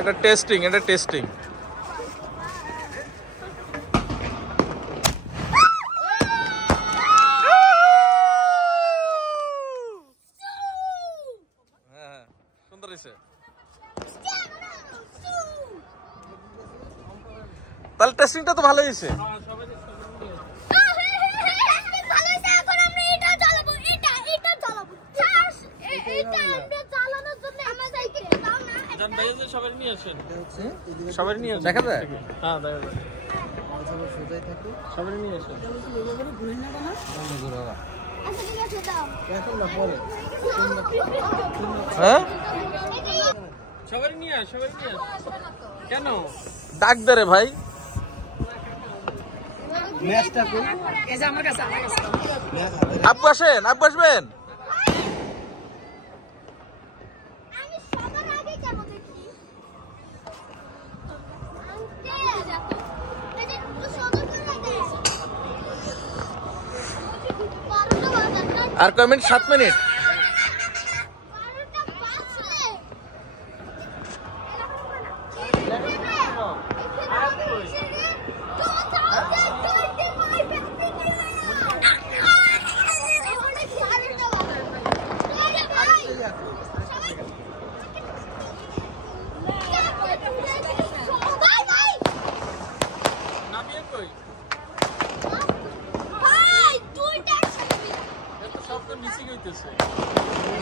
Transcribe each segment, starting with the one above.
এটা টেস্টিং, এটা টেস্টিং। হ্যাঁ, সুন্দর হয়েছে। তাহলে টেস্টিংটা তো ভালো হয়েছে। দেখা যায়? হ্যাঁ, দেখা যায়। সবাই নিয়ে আসেন। হ্যাঁ, সবাই নিয়ে আস, সবাই নিয়ে আস। কেন ডাক দে রে ভাই? আব্বু আসেন, আব্বু আসবেন। আর কয় মিনিট? 7 মিনিট।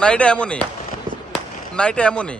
না, এটা এমনই, না এটা এমনই।